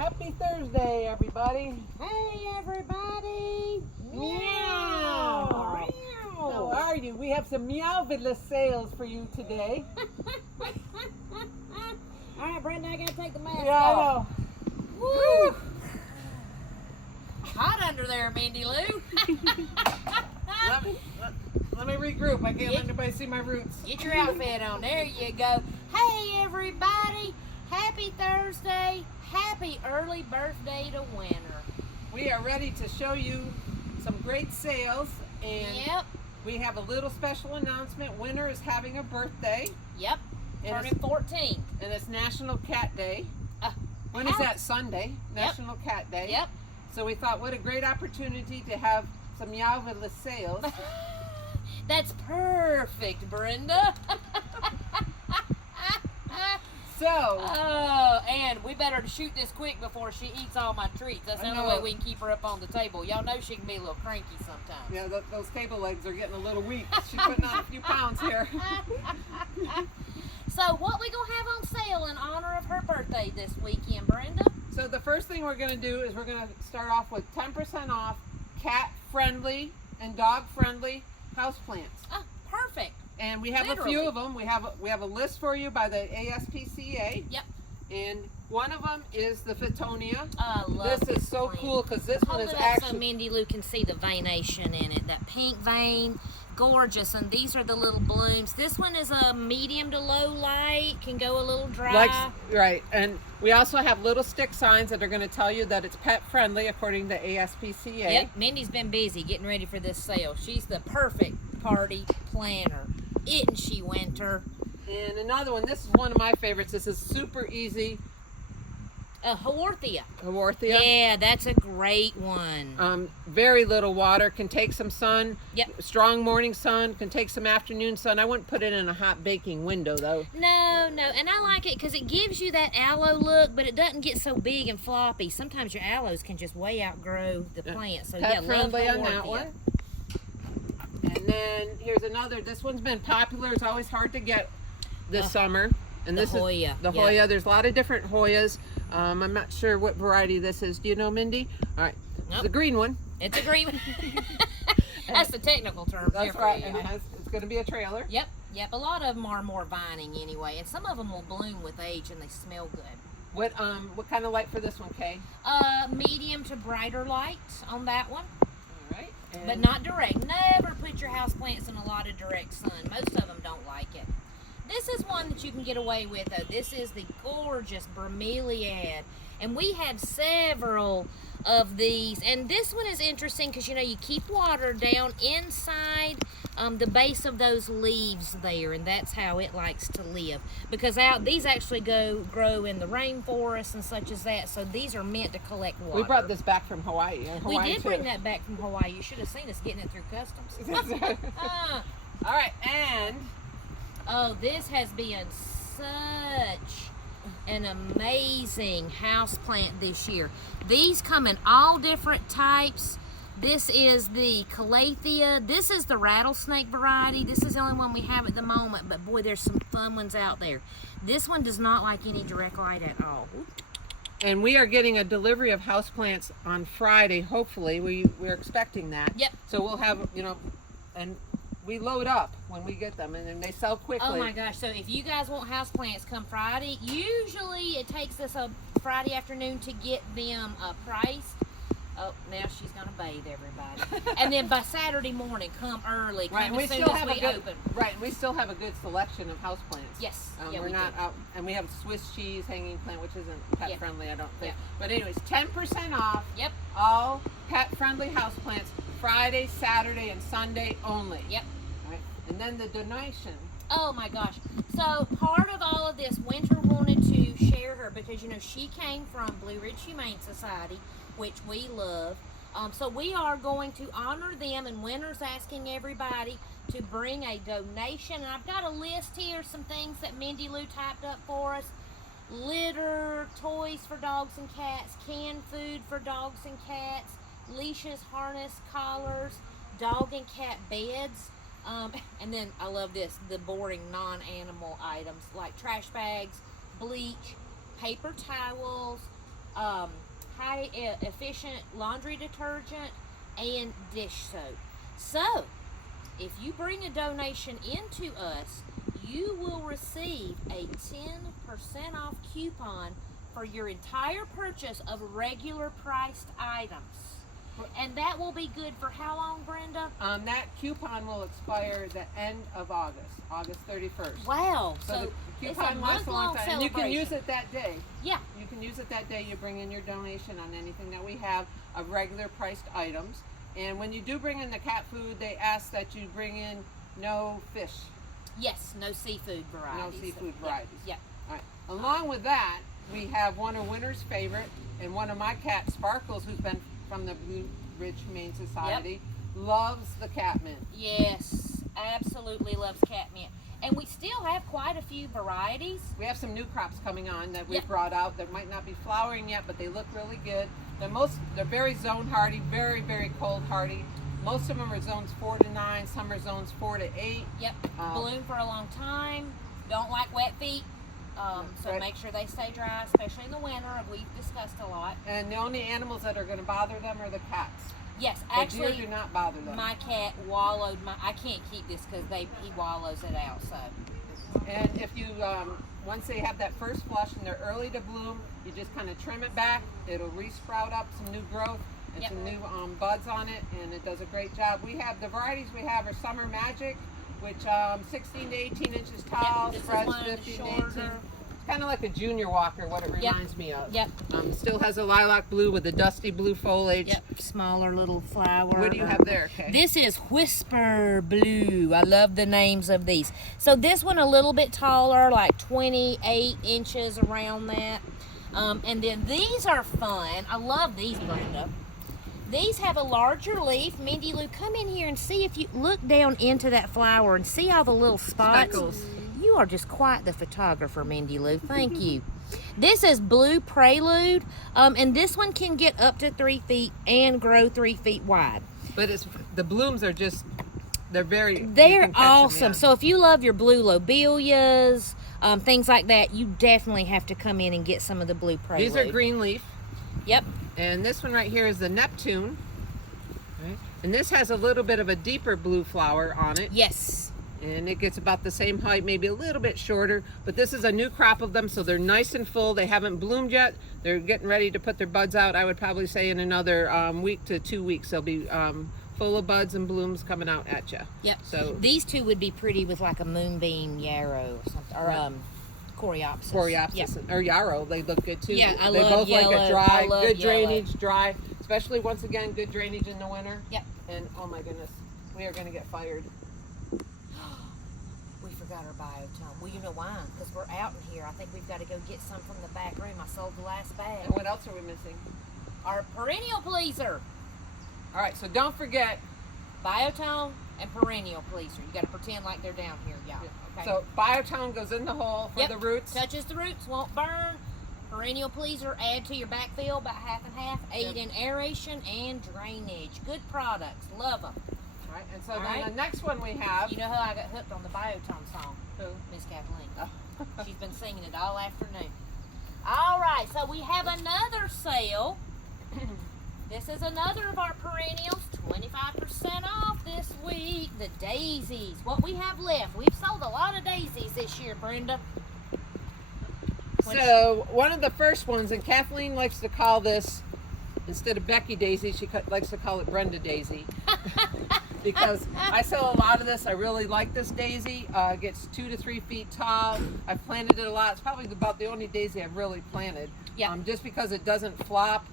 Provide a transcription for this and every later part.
Happy Thursday, everybody. Hey, everybody. Meow. How are you? We have some meowvidless sales for you today. All right, Brenda, I gotta take the mask Yeah, I off. know. Woo. Hot under there, Mindy Lou. Let me regroup. I can't let anybody see my roots. Get your outfit on. There you go. Hey, everybody. Happy Thursday. Happy early birthday to winter. We are ready to show you some great sales, and Yep. we have a little special announcement. Winter is having a birthday, Yep. And Turning 14. and it's National Cat Day. When is that? Sunday, National Cat Day. Yep. So we thought, what a great opportunity to have some meowvidless sales. That's perfect, Brenda. So, Oh, and we better shoot this quick before she eats all my treats. That's the only way we can keep her up on the table. Y'all know she can be a little cranky sometimes. yeah, those table legs are getting a little weak. She's putting on a few pounds here. So what we gonna have on sale in honor of her birthday this weekend, Brenda? So the first thing we're going to do is we're going to start off with 10% off cat-friendly and dog-friendly houseplants. Oh, perfect. And we have a few of them. We have a list for you by the ASPCA. Yep. And one of them is the Photonia. I love This is so plant. cool because this one Hold is it up so actually... Mindy Lou can see the veination in it. That pink vein, gorgeous. And these are the little blooms. This one is a medium to low light, can go a little dry. Right. And we also have little stick signs that are going to tell you that it's pet friendly according to ASPCA. Yep, Mindy's been busy getting ready for this sale. She's the perfect party planner. Isn't she, Winter? And another one, this is one of my favorites. This is super easy. Haworthia. Haworthia. Yeah, that's a great one. Very little water, can take some sun. Yep. Strong morning sun, can take some afternoon sun. I wouldn't put it in a hot baking window though. No, and I like it because it gives you that aloe look, but it doesn't get so big and floppy. Sometimes your aloes can just way outgrow the plant. So yeah, Pet love friendly on that Haworthia. one. And then here's another. This one's been popular. It's always hard to get this summer. And The this Hoya. is the Hoya. There's a lot of different Hoyas. I'm not sure what variety this is. Do you know, Mindy? All right. Nope. The green one. It's a green one. That's the technical term. That's there right. For And you. it's going to be a trailer. Yep. A lot of them are more vining anyway, and some of them will bloom with age and they smell good. What kind of light for this one, Kay? Medium to brighter light on that one. All right. But not direct. Never put your houseplants in a lot of direct sun. Most of them don't like it. This is one that you can get away with, though. This is the gorgeous Bromeliad. And we have several of these. And this one is interesting because, you keep water down inside the base of those leaves there. And that's how it likes to live. Because these actually grow in the rainforest and such as that. So these are meant to collect water. We brought this back from Hawaii. We did bring that back from Hawaii. You should have seen us getting it through customs. All right, and Oh, this has been such an amazing house plant this year. These come in all different types. This is the Calathea. This is the rattlesnake variety. This is the only one we have at the moment, but boy, there's some fun ones out there. This one does not like any direct light at all. and we are getting a delivery of houseplants on Friday. Hopefully, we're expecting that. Yep. So we'll have and we load up when we get them, and then they sell quickly. Oh my gosh, so if you guys want houseplants come Friday, usually it takes us a Friday afternoon to get them priced. Oh, now she's going to bathe everybody. And then by Saturday morning, come early, come as soon as we open. Right, and we still have a good selection of houseplants. Yes, we're we not do. out, and we have Swiss cheese hanging plant, which isn't pet friendly, I don't think. Yeah. But anyways, 10% off. Yep. All pet friendly houseplants, Friday, Saturday, and Sunday only. Yep. Right. And then the donation. Oh my gosh. So part of all of this, Winter wanted to share her because, she came from Blue Ridge Humane Society, which we love. So we are going to honor them, and Winter's asking everybody to bring a donation. And I've got a list here, some things that Mindy Lou typed up for us. Litter, toys for dogs and cats, canned food for dogs and cats, leashes, harness, collars, dog and cat beds. And then I love this, the boring non-animal items like trash bags, bleach, paper towels, high efficient laundry detergent, and dish soap. So, if you bring a donation into us, you will receive a 10% off coupon for your entire purchase of regular priced items. And that will be good for how long, Brenda? That coupon will expire the end of August, August 31st. Wow. So the it's a coupon lasts a long month-long time. And you can celebration. use it that day. Yeah. You can use it that day. You bring in your donation on anything that we have of regular priced items. And when you do bring in the cat food, they ask that you bring in no fish. Yes, no seafood varieties. No seafood varieties. Yeah. All right. Along with that, we have one of Winter's favorite, and one of my cats, Sparkles, who's been from the Blue Ridge Humane Society, loves the Catmint. Yes, absolutely loves Catmint. And we still have quite a few varieties. We have some new crops coming on that we've brought out that might not be flowering yet, but they look really good. They're very zone hardy, very, very cold hardy. Most of them are zones 4 to 9, some are zones 4 to 8. Yep, bloom for a long time, don't like wet feet. So right. make sure they stay dry, especially in the winter. We've discussed a lot. And the only animals that are going to bother them are the cats. Yes, The actually, deer do not bother them. my cat wallowed I can't keep this because he wallows it out. So. And if you, once they have that first flush and they're early to bloom, you just kind of trim it back. It'll re-sprout up some new growth and some new buds on it, and it does a great job. The varieties we have are Summer Magic, which 16 to 18 inches tall, spreads 15 to 18. It's kind of like a junior walker, what it reminds me of. Yep. Still has a lilac blue with a dusty blue foliage. Yep. Smaller little flower. What do you have there, Kay? This is Whisper Blue. I love the names of these. So this one a little bit taller, like 28 inches around that. And then these are fun. I love these, Brenda. These have a larger leaf. Mindy Lou, come in here and see if you look down into that flower and see all the little spots. Speckles. You are just quite the photographer, Mindy Lou. Thank you. This is Blue Prelude, and this one can get up to 3 feet and grow 3 feet wide. But the blooms are just, they're awesome. So if you love your blue lobelias, things like that, you definitely have to come in and get some of the Blue Prelude. These are green leaf. Yep. And this one right here is the Neptune. Right? And this has a little bit of a deeper blue flower on it. Yes. And it gets about the same height, maybe a little bit shorter. But this is a new crop of them, so they're nice and full. They haven't bloomed yet. They're getting ready to put their buds out. I would probably say in another week to 2 weeks, they'll be full of buds and blooms coming out at you. Yep. So these two would be pretty with like a moonbeam yarrow or something, or coreopsis. Coreopsis or yarrow, they look good too. Yeah, I they love both yellow. like a dry, I love good yellow. drainage, dry. Especially once again, good drainage in the winter. Yep. And oh my goodness, we are going to get fired. We forgot our biotone. Well, you know why? Because we're out in here. I think we've got to go get some from the back room. I sold the last bag. And what else are we missing? Our perennial pleaser. All right, so don't forget Biotone and perennial pleaser. You got to pretend like they're down here, y'all. Okay. So biotone goes in the hole for the roots. Touches the roots, won't burn. Perennial pleaser, add to your backfill about half and half. Aid in aeration and drainage. Good products. Love them. All right, and so then the next one we have. You know how I got hooked on the biotone song? Who? Miss Kathleen. Oh. She's been singing it all afternoon. All right, so we have another sale. This is another of our perennials, 25% off this week. The Daisies. What we have left. We've sold a lot of daisies this year, Brenda. So one of the first ones, and Kathleen likes to call this, instead of Becky Daisy, she likes to call it Brenda Daisy. Because I sell a lot of this. I really like this daisy. It gets 2 to 3 feet tall. I've planted it a lot. It's probably about the only daisy I've really planted. Yeah. Just because it doesn't flop.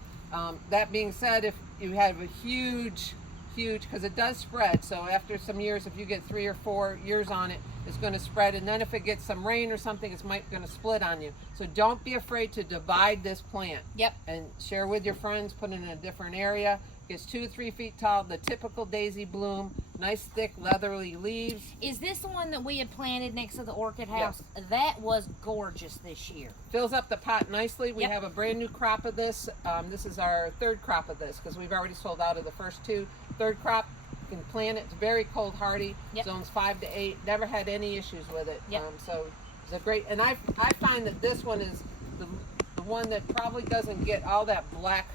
That being said, if you have a huge, because it does spread. So after some years, if you get 3 or 4 years on it, it's going to spread. And then if it gets some rain or something, it's going to split on you. So don't be afraid to divide this plant. Yep. And share with your friends, put it in a different area. Gets 2 to 3 feet tall, the typical daisy bloom, nice thick leathery leaves. Is this the one that we had planted next to the orchid house? Yes. That was gorgeous this year. Fills up the pot nicely. We have a brand new crop of this. This is our 3rd crop of this because we've already sold out of the first 2. 3rd crop, you can plant it. It's very cold hardy. Zones 5 to 8. Never had any issues with it. So it's a great, and I find that this one is the one that probably doesn't get all that black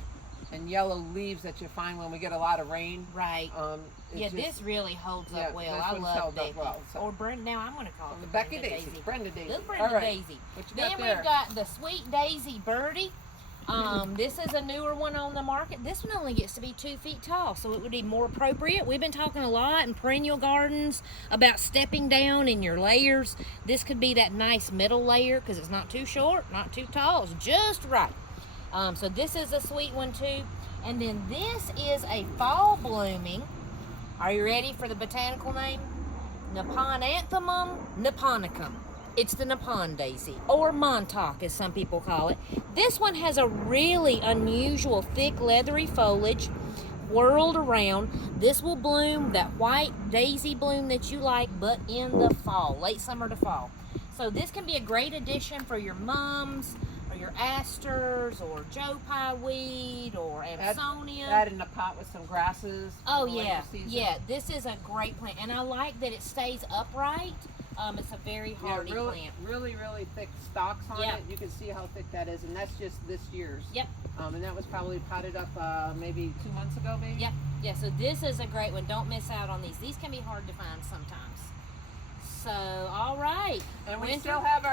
and yellow leaves that you find when we get a lot of rain. Right. Yeah, this really holds up well. I love Becky. Well, so. Or Brenda. Now I'm going to call it Becky Daisy. Brenda Daisy. Little Brenda All right. Daisy. What you Then got there? we've got the Sweet Daisy Birdie. This is a newer one on the market. This one only gets to be 2 feet tall, so it would be more appropriate. We've been talking a lot in perennial gardens about stepping down in your layers. This could be that nice middle layer because it's not too short, not too tall. It's just right. So this is a sweet one too. And then this is a fall blooming. Are you ready for the botanical name? Neponanthemum niponicum. It's the Nippon daisy, or Montauk as some people call it. This one has a really unusual thick leathery foliage whirled around. This will bloom that white daisy bloom that you like, but in the fall, late summer to fall. So this can be a great addition for your mums, or your asters, or Joe Pye weed, or Amsonia. Add in a pot with some grasses. Oh yeah, yeah. This is a great plant, and I like that it stays upright. It's a very hardy plant. Really thick stalks on it. You can see how thick that is, and that's just this year's. Yep. And that was probably potted up maybe 2 months ago, maybe. Yep. Yeah. So this is a great one. Don't miss out on these. These can be hard to find sometimes. So all right. And we still have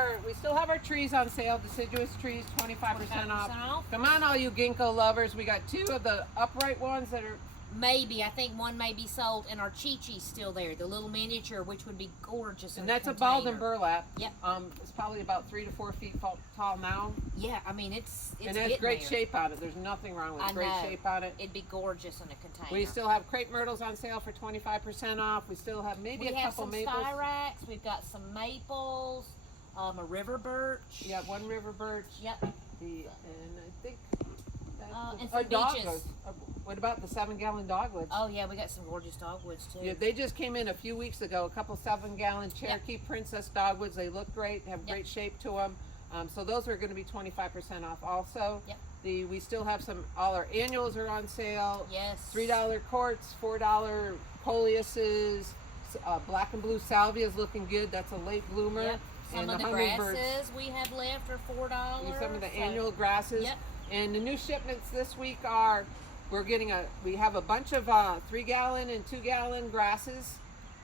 our trees on sale. Deciduous trees, 25% off. Come on, all you ginkgo lovers. We got 2 of the upright ones that are. Maybe, I think one may be sold, and our Chi-Chi's still there, the little miniature, which would be gorgeous. And that's a bald and burlap. Yep. It's probably about 3 to 4 feet tall now. Yeah, I mean it's and it has great shape on it. There's nothing wrong with it. Great shape on it. It'd be gorgeous in a container. We still have crepe myrtles on sale for 25% off. We still have maybe a couple maples. We have some styrax. We've got some maples, a river birch. Yeah, 1 river birch. Yep. And I think. And some beeches. What about the 7-gallon dogwoods? Oh yeah, we got some gorgeous dogwoods too. Yeah, they just came in a few weeks ago. A couple 7-gallon Cherokee Princess dogwoods. They look great. Have great shape to them. So those are going to be 25% off also. Yep. We still have all our annuals are on sale. Yes. $3 quartz, $4 coleuses. Black and blue salvia is looking good. That's a late bloomer. Yep. Some and of the grasses we have left are $4. Some of the annual grasses. Yep. And the new shipments this week are. We have a bunch of 3-gallon and 2-gallon grasses.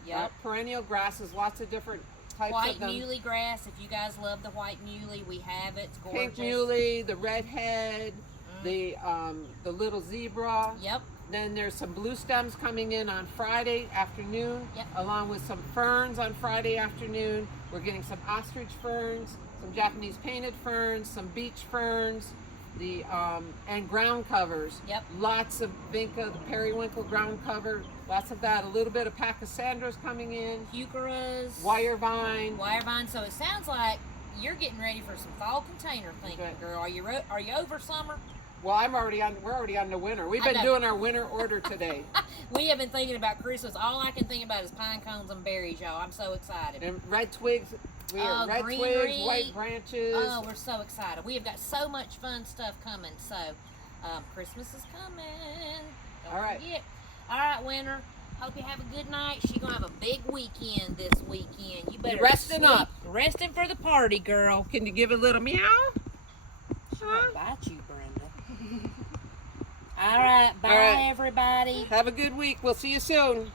Yep. Perennial grasses, lots of different types white of them. White muley grass, if you guys love the white muley, we have it. It's gorgeous. Pink muley, the redhead, the little zebra. Yep. Then there's some blue stems coming in on Friday afternoon, along with some ferns on Friday afternoon. We're getting some ostrich ferns, some Japanese painted ferns, some beach ferns. And ground covers. Yep. Lots of vinca, the periwinkle ground cover. Lots of that. A little bit of pachysandras coming in. Heucheras. Wire vine. Wire vine. So it sounds like you're getting ready for some fall container thinking, girl. Are you over summer? Well, we're already on the winter. We've been doing our winter order today. We have been thinking about Christmas. All I can think about is pine cones and berries, y'all. I'm so excited. And red twigs. We have red twigs, white branches. Oh, we're so excited. We have got so much fun stuff coming. So, Christmas is coming. Don't forget. All right, Winter. Hope you have a good night. She's going to have a big weekend this weekend. You better resting up. Resting for the party, girl. Can you give a little meow? She won't bite you, Brenda. All right. Bye, everybody. Have a good week. We'll see you soon.